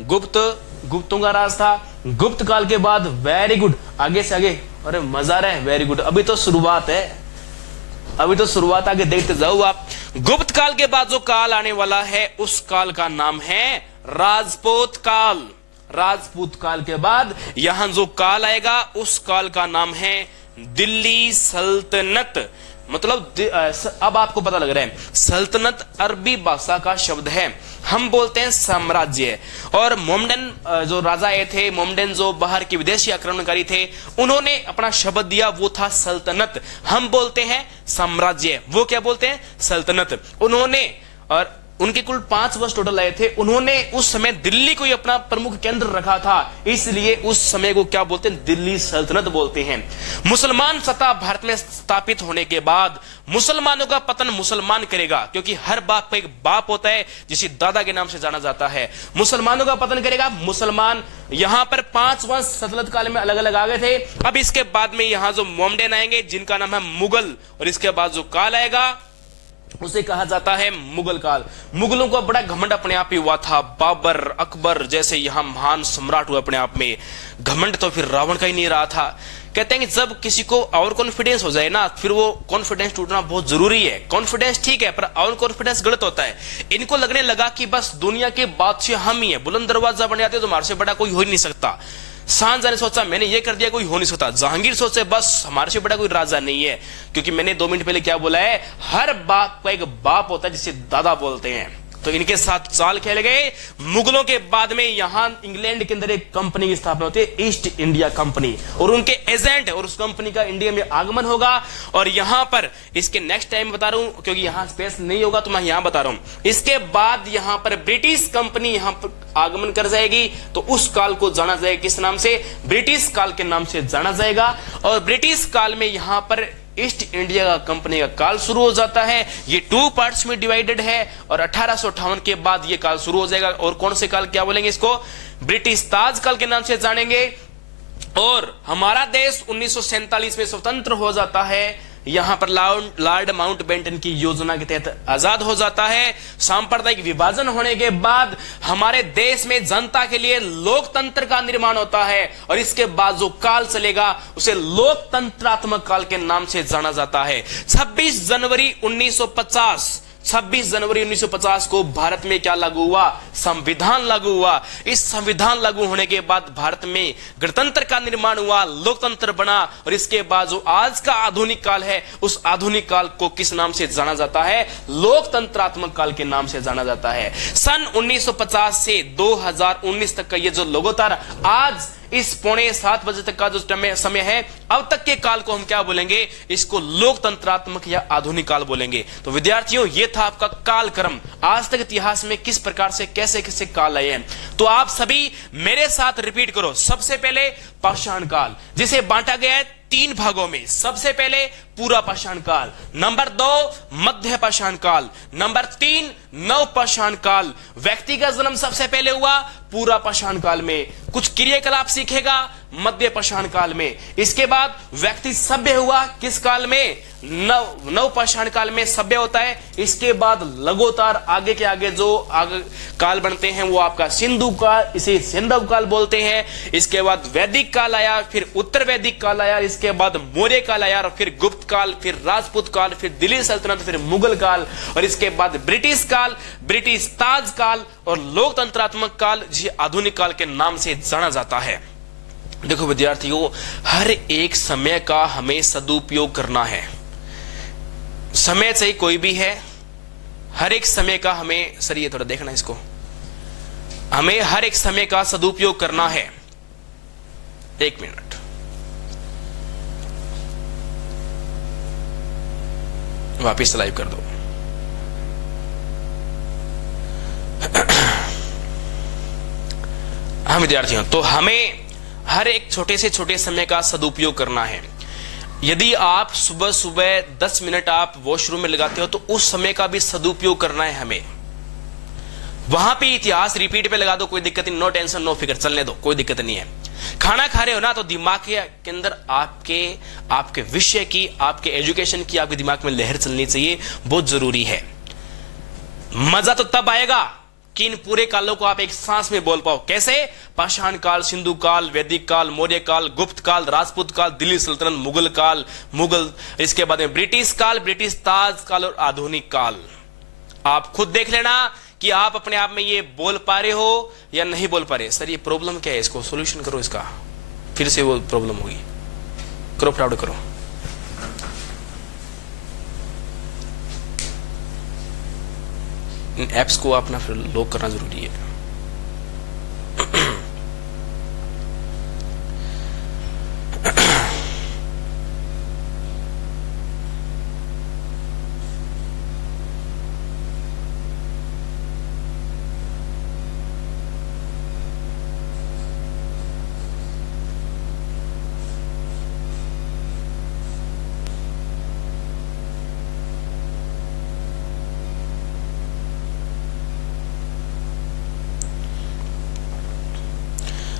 गुप्तों का राज था। गुप्त काल के बाद वेरी गुड, आगे से आगे, अरे मजा रहा है, वेरी गुड, अभी तो शुरुआत है, अभी तो शुरुआत, आगे देखते जाओ आप। गुप्त काल के बाद जो काल आने वाला है उस काल का नाम है राजपूत काल। राजपूत काल के बाद यहां जो काल आएगा उस काल का नाम है दिल्ली सल्तनत। मतलब अब आपको पता लग रहा है, सल्तनत अरबी भाषा का शब्द है, हम बोलते हैं साम्राज्य। और मोमडन जो राजा आए थे, मोमडन जो बाहर के विदेशी आक्रमणकारी थे, उन्होंने अपना शब्द दिया, वो था सल्तनत। हम बोलते हैं साम्राज्य, वो क्या बोलते हैं? सल्तनत। उन्होंने, और उनके कुल 5 वर्ष टोटल आए थे, उन्होंने उस समय दिल्ली को ही अपना प्रमुख केंद्र रखा था, इसलिए उस समय को क्या बोलते हैं? दिल्ली सल्तनत बोलते हैं। मुसलमान सत्ता भारत में स्थापित होने के बाद मुसलमानों का पतन मुसलमान करेगा, क्योंकि हर बाप का एक बाप होता है जिसे दादा के नाम से जाना जाता है। मुसलमानों का पतन करेगा मुसलमान। यहां पर 5 वंश सल्तनत काल में अलग अलग आ गए थे। अब इसके बाद में यहां जो मोमडन आएंगे जिनका नाम है मुगल, और इसके बाद जो काल आएगा उसे कहा जाता है मुगल काल। मुगलों को बड़ा घमंड अपने आप ही हुआ था। बाबर, अकबर जैसे यहां महान सम्राट हुए अपने आप में, घमंड तो फिर रावण का ही नहीं रहा था। कहते हैं कि जब किसी को और कॉन्फिडेंस हो जाए ना, फिर वो कॉन्फिडेंस टूटना बहुत जरूरी है। कॉन्फिडेंस ठीक है, पर और कॉन्फिडेंस गलत होता है। इनको लगने लगा कि बस दुनिया के बादशाह हम ही है, बुलंद दरवाजा बन जाते तो हमारे से बड़ा कोई हो ही नहीं सकता। शाहजहां ने सोचा मैंने ये कर दिया, कोई हो नहीं सकता। जहांगीर सोचे बस हमारे से बड़ा कोई राजा नहीं है, क्योंकि मैंने 2 मिनट पहले क्या बोला है, हर बाप का एक बाप होता है जिसे दादा बोलते हैं। तो इनके साथ चाल खेले गए। मुगलों के बाद में यहां इंग्लैंड के अंदर एक कंपनी की स्थापना होती है, ईस्ट इंडिया कंपनी, और उनके एजेंट और उस कंपनी का इंडिया में आगमन होगा। और यहां पर इसके नेक्स्ट टाइम बता रहा हूं, क्योंकि यहां स्पेस नहीं होगा तो मैं यहां बता रहा हूं। इसके बाद यहां पर ब्रिटिश कंपनी यहां पर आगमन कर जाएगी, तो उस काल को जाना जाएगा किस नाम से, ब्रिटिश काल के नाम से जाना जाएगा। और ब्रिटिश काल में यहां पर ईस्ट इंडिया का कंपनी का काल शुरू हो जाता है। ये 2 पार्ट्स में डिवाइडेड है, और 1858 के बाद ये काल शुरू हो जाएगा। और कौन से काल क्या बोलेंगे इसको, ब्रिटिश ताज काल के नाम से जानेंगे। और हमारा देश 1947 में स्वतंत्र हो जाता है। यहां पर लॉर्ड माउंटबेटन की योजना के तहत आजाद हो जाता है। सांप्रदायिक विभाजन होने के बाद हमारे देश में जनता के लिए लोकतंत्र का निर्माण होता है, और इसके बाद जो काल चलेगा उसे लोकतंत्रात्मक काल के नाम से जाना जाता है। 26 जनवरी 1950 को भारत में क्या लागू हुआ, संविधान लागू हुआ। इस संविधान लागू होने के बाद भारत में गणतंत्र का निर्माण हुआ, लोकतंत्र बना। और इसके बाद जो आज का आधुनिक काल है, उस आधुनिक काल को किस नाम से जाना जाता है, लोकतंत्रात्मक काल के नाम से जाना जाता है। सन 1950 से 2019 तक का ये जो लगातार आज इस 6:45 बजे तक का जो समय है, अब तक के काल को हम क्या बोलेंगे, इसको लोकतंत्रात्मक या आधुनिक काल बोलेंगे। तो विद्यार्थियों, ये था आपका कालक्रम, आज तक इतिहास में किस प्रकार से कैसे कैसे काल आए हैं। तो आप सभी मेरे साथ रिपीट करो। सबसे पहले पाषाण काल, जिसे बांटा गया है 3 भागों में। सबसे पहले पूरा पाषाण काल, नंबर 2 मध्य पाषाण काल, नंबर 3 नव पाषाण काल। व्यक्ति का जन्म सबसे पहले हुआ पूरा पाषाण काल में, कुछ क्रियाकलाप सीखेगा मध्य पाषाण काल में। इसके बाद व्यक्ति सभ्य हुआ किस काल में, नव पाषाण काल में सभ्य होता है। इसके बाद लगातार आगे के आगे जो आगे काल बनते हैं वो आपका सिंधु काल, इसे सिंधव काल बोलते हैं। इसके बाद वैदिक काल आया, फिर उत्तर वैदिक काल आया, इसके बाद मौर्य काल आया, और फिर गुप्त काल, फिर राजपूत काल, फिर दिल्ली सल्तनत, फिर मुगल काल, और इसके बाद ब्रिटिश काल, ब्रिटिश ताज काल, और लोकतंत्रात्मक काल, जिसे आधुनिक काल के नाम से जाना जाता है। देखो विद्यार्थियों, हर एक समय का हमें सदुपयोग करना है। समय चाहे कोई भी है, हर एक समय का हमें, सर ये थोड़ा देखना इसको, हमें हर एक समय का सदुपयोग करना है। 1 मिनट, वापिस लाइव कर दो। हाँ विद्यार्थियों, तो हमें हर एक छोटे से छोटे समय का सदुपयोग करना है। यदि आप सुबह सुबह 10 मिनट आप वॉशरूम में लगाते हो, तो उस समय का भी सदुपयोग करना है हमें। वहां पे इतिहास रिपीट पे लगा दो, कोई दिक्कत नहीं, नो टेंशन नो फिकर, चलने दो, कोई दिक्कत नहीं है। खाना खा रहे हो ना, तो दिमाग के अंदर आपके विषय की, आपके एजुकेशन की, आपके दिमाग में लहर चलनी चाहिए, बहुत जरूरी है। मजा तो तब आएगा कि इन पूरे कालों को आप एक सांस में बोल पाओ। कैसे? पाषाण काल, सिंधु काल, वैदिक काल, मौर्य काल, गुप्त काल, राजपूत काल, दिल्ली सल्तनत, मुगल काल, इसके बाद में ब्रिटिश काल, ब्रिटिश ताज काल, और आधुनिक काल। आप खुद देख लेना कि आप अपने आप में ये बोल पा रहे हो या नहीं बोल पा रहे। सर ये प्रॉब्लम क्या है, इसको सॉल्यूशन करो, इसका फिर से वो प्रॉब्लम होगी। करो, प्राउड करो। इन एप्स को अपना फिर लॉक करना जरूरी है।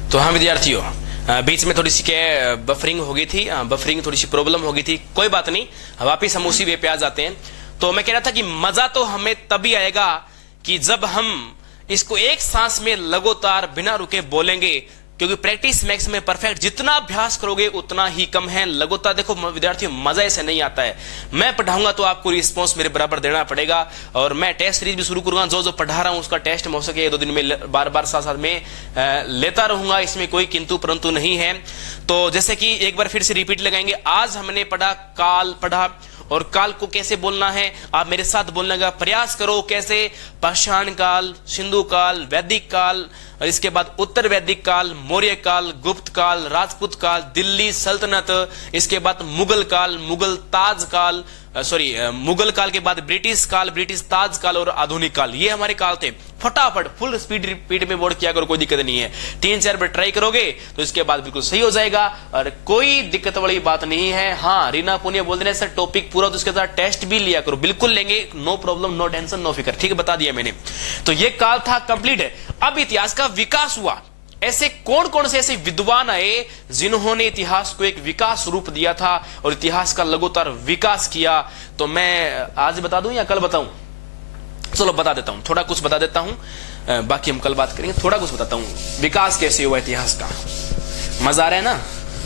तो हाँ विद्यार्थियों, बीच में थोड़ी सी बफरिंग हो गई थी, बफरिंग थोड़ी सी प्रॉब्लम हो गई थी, कोई बात नहीं, वापिस हम उसी वे पे आ जाते हैं। तो मैं कह रहा था कि मजा तो हमें तभी आएगा कि जब हम इसको एक सांस में लगातार बिना रुके बोलेंगे, क्योंकि प्रैक्टिस मैक्स में परफेक्ट, जितना अभ्यास करोगे उतना ही कम है। लगातार देखो विद्यार्थियों, मजा ऐसे नहीं आता है। मैं पढ़ाऊंगा तो आपको रिस्पॉन्स मेरे बराबर देना पड़ेगा, और मैं टेस्ट सीरीज भी शुरू करूंगा। जो जो पढ़ा रहा हूं उसका टेस्ट हो सके 2 दिन में बार बार साथ साथ में लेता रहूंगा, इसमें कोई किंतु परंतु नहीं है। तो जैसे कि एक बार फिर से रिपीट लगाएंगे। आज हमने पढ़ा काल पढ़ा, और काल को कैसे बोलना है आप मेरे साथ बोलने का प्रयास करो। कैसे? पाषाण काल, सिंधु काल, वैदिक काल, और इसके बाद उत्तर वैदिक काल, मौर्य काल, गुप्त काल, राजपूत काल, दिल्ली सल्तनत, इसके बाद मुगल काल, मुगल ताज काल, मुगल काल के बाद ब्रिटिश काल, ब्रिटिश ताज काल और आधुनिक काल। ये हमारे काल थे। फटाफट फुल स्पीड रिपीट में बोर्ड किया करो, कोई दिक्कत नहीं है। 3-4 बार ट्राई करोगे तो इसके बाद बिल्कुल सही हो जाएगा, और कोई दिक्कत वाली बात नहीं है। हाँ, रीना पुनिया बोल देना सर टॉपिक पूरा तो उसके साथ टेस्ट भी लिया करो। बिल्कुल लेंगे, no problem, no tension, no फिकर। ठीक है, बता दिया मैंने। तो ये काल था, कंप्लीट है। अब इतिहास का विकास हुआ। ऐसे कौन कौन से ऐसे विद्वान आए जिन्होंने इतिहास को एक विकास रूप दिया था और इतिहास का लगातार विकास किया? तो मैं आज बता दूं या कल बताऊं? चलो बता देता हूं, थोड़ा कुछ बता देता हूं, बाकी हम कल बात करेंगे। थोड़ा कुछ बताता हूं विकास कैसे हुआ इतिहास का। मजा आ रहा है ना?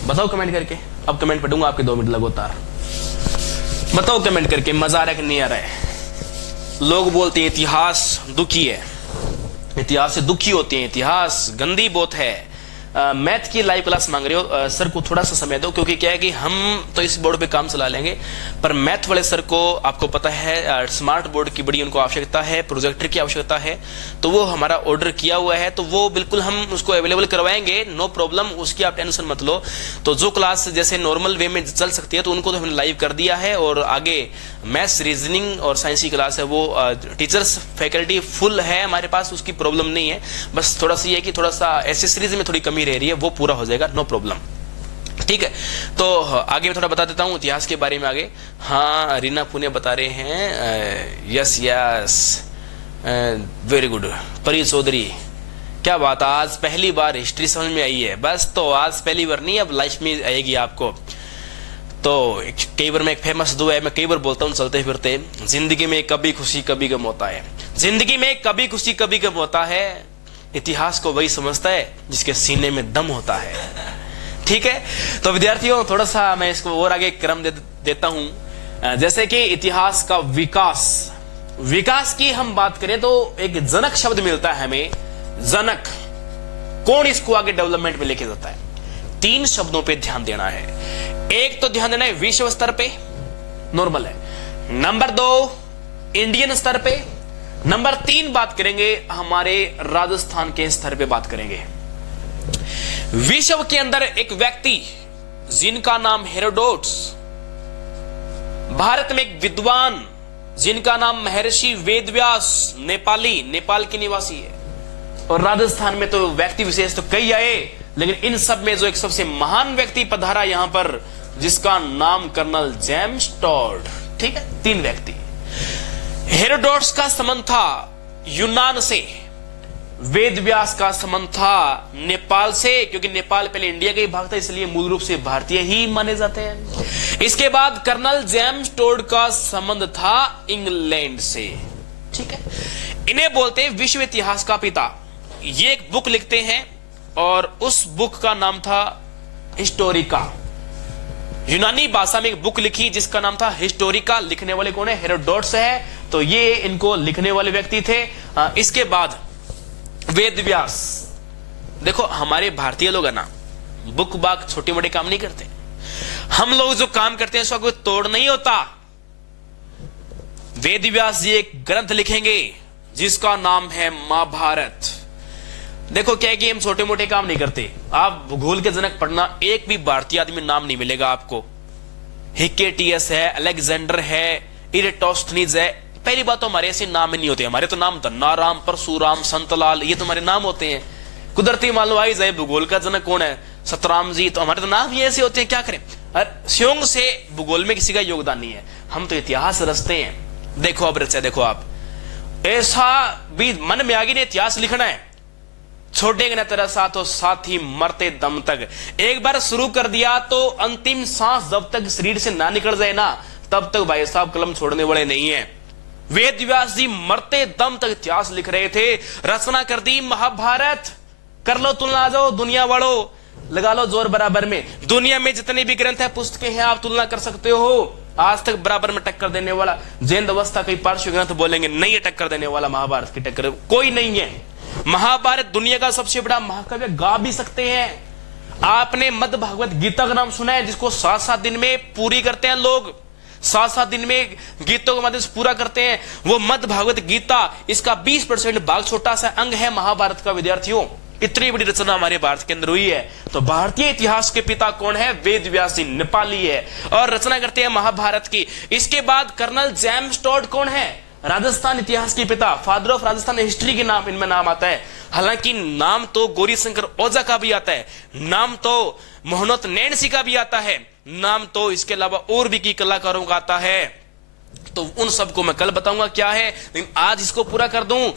बताओ कमेंट करके। अब कमेंट पढ़ूंगा आपके 2 मिनट लगातार। बताओ कमेंट करके मजा आ रहा है कि नहीं आ रहा है। लोग बोलते हैं इतिहास दुखी है, इतिहास से दुखी होते हैं, इतिहास गंदी बहुत है। मैथ की लाइव क्लास मांग रहे हो, सर को थोड़ा सा समय दो, क्योंकि क्या है कि हम तो इस बोर्ड पे काम चला लेंगे, पर मैथ वाले सर को आपको पता है स्मार्ट बोर्ड की बड़ी उनको आवश्यकता है, प्रोजेक्टर की आवश्यकता है। तो वो हमारा ऑर्डर किया हुआ है, तो वो बिल्कुल हम उसको अवेलेबल करवाएंगे, नो प्रॉब्लम, उसकी आप टेंशन मत लो। तो जो क्लास जैसे नॉर्मल वे में चल सकती है तो उनको तो हमने लाइव कर दिया है, और आगे मैथ्स, रीजनिंग और साइंस की क्लास है वो टीचर्स फैकल्टी फुल है हमारे पास, उसकी प्रॉब्लम नहीं है। बस थोड़ा सा ये है कि थोड़ा सा एसेसरीज में थोड़ी कमी रह रही है, वो पूरा हो जाएगा, नो प्रॉब्लम। ठीक है, तो आगे थोड़ा बता देता हूं इतिहास के बारे में आगे। हाँ, रीना पुणे बता रहे हैं, यस यस, वेरी गुड। परी चौधरी, क्या बात, आज पहली बार हिस्ट्री समझ में आई है। बस, तो आज पहली बार नहीं, अब लाइफ में आएगी आपको। तो कई बार मैं एक फेमस दुआ है, मैं कई बार बोलता हूं चलते फिरते, जिंदगी में कभी खुशी कभी गम होता है। जिंदगी में कभी खुशी कभी गम होता है, इतिहास को वही समझता है जिसके सीने में दम होता है। ठीक है, तो विद्यार्थियों थोड़ा सा मैं इसको और आगे क्रम देता हूं। जैसे कि इतिहास का विकास की हम बात करें तो एक जनक शब्द मिलता है हमें। जनक कौन इसको आगे डेवलपमेंट में लेके जाता है? 3 शब्दों पे ध्यान देना है। एक तो ध्यान देना है विश्व स्तर पे, नॉर्मल है। नंबर 2 इंडियन स्तर पे। नंबर 3 बात करेंगे हमारे राजस्थान के स्तर पे बात करेंगे। विश्व के अंदर एक व्यक्ति जिनका नाम हेरोडोटस, भारत में एक विद्वान जिनका नाम महर्षि वेदव्यास, नेपाल के निवासी है, और राजस्थान में तो व्यक्ति विशेष तो कई आए, लेकिन इन सब में जो एक सबसे महान व्यक्ति पधारा यहां पर, जिसका नाम कर्नल जेम्स टॉड। ठीक है, 3 व्यक्ति। हेरोडोटस का संबंध था यूनान से, वेदव्यास का संबंध था नेपाल से, क्योंकि नेपाल पहले इंडिया का ही भाग था, इसलिए मूल रूप से भारतीय ही माने जाते हैं। इसके बाद कर्नल जेम्स टॉड का संबंध था इंग्लैंड से। ठीक है, इन्हें बोलते हैं विश्व इतिहास का पिता। ये एक बुक लिखते हैं, और उस बुक का नाम था हिस्टोरिका। यूनानी भाषा में एक बुक लिखी जिसका नाम था हिस्टोरिका। लिखने वाले कौन है? हेरोडोटस है। तो ये इनको लिखने वाले व्यक्ति थे। इसके बाद वेदव्यास। देखो हमारे भारतीय लोग है ना, बुक बाग छोटे मोटे काम नहीं करते। हम लोग जो काम करते हैं उसका कोई तोड़ नहीं होता। वेदव्यास जी एक ग्रंथ लिखेंगे जिसका नाम है महाभारत। देखो क्या है कि हम छोटे मोटे काम नहीं करते। आप भूगोल के जनक पढ़ना, एक भी भारतीय आदमी नाम नहीं मिलेगा आपको। हिकेटियस है, अलेक्जेंडर है, इरेटोस्थनीज है। पहली बात तो हमारे ऐसे नाम ही नहीं होते। हमारे तो नाम धन्नाराम, परशुराम, संतलाल, ये तो हमारे नाम होते हैं। कुदरती मालूम आई जाए भूगोल का जनक कौन है, सतराम जी, तो हमारे तो नाम ही ऐसे होते हैं। क्या करें, स्योंग से भूगोल में किसी का योगदान नहीं है। हम तो इतिहास रचते हैं। देखो अब रचा, देखो आप, ऐसा भी मन में आगे ने इतिहास लिखना है, छोड़ेंगे ना तेरा साथ हो साथ ही मरते दम तक। एक बार शुरू कर दिया तो अंतिम सांस जब तक शरीर से ना निकल जाए ना, तब तक भाई साहब कलम छोड़ने वाले नहीं है। वेद व्यास जी मरते दम तक इतिहास लिख रहे थे, रचना कर दी महाभारत। कर लो तुलना, आ जाओ दुनिया वालों, लगा लो जोर बराबर में। दुनिया में जितने भी ग्रंथ है, पुस्तकें हैं, आप तुलना कर सकते हो। आज तक बराबर में टक्कर देने वाला जैन अवस्था कई पार्श्व ग्रंथ बोलेंगे नहीं है टक्कर देने वाला, महाभारत की टक्कर कोई नहीं है। महाभारत दुनिया का सबसे बड़ा महाकाव्य, गा भी सकते हैं। आपने मध्य भागवत गीता का नाम सुना है, जिसको 7-7 दिन में पूरी करते हैं लोग, 7-7 दिन में गीतों के माध्यम से पूरा करते हैं। वो मध्य भागवत गीता, इसका 20% भाग, छोटा सा अंग है महाभारत का। विद्यार्थियों, इतनी बड़ी रचना हमारे भारत के अंदर हुई है। तो भारतीय इतिहास के पिता कौन है? वेद व्यास जी, नेपाली है और रचना करते हैं महाभारत की। इसके बाद कर्नल जेम्स टोड कौन है? राजस्थान इतिहास के पिता, फादर ऑफ राजस्थान हिस्ट्री के नाम इनमें नाम आता है। हालांकि नाम तो गौरी शंकर ओझा का भी आता है, नाम तो मोहनोत नैणसी का भी आता है, नाम तो इसके अलावा और भी की कलाकारों का आता है। तो उन सबको मैं कल बताऊंगा क्या है, लेकिन आज इसको पूरा कर दूं।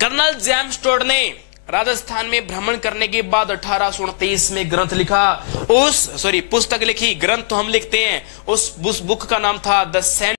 कर्नल जेम्स टोड ने राजस्थान में भ्रमण करने के बाद 1829 में ग्रंथ लिखा, पुस्तक लिखी, ग्रंथ तो हम लिखते हैं। उस बुक का नाम था द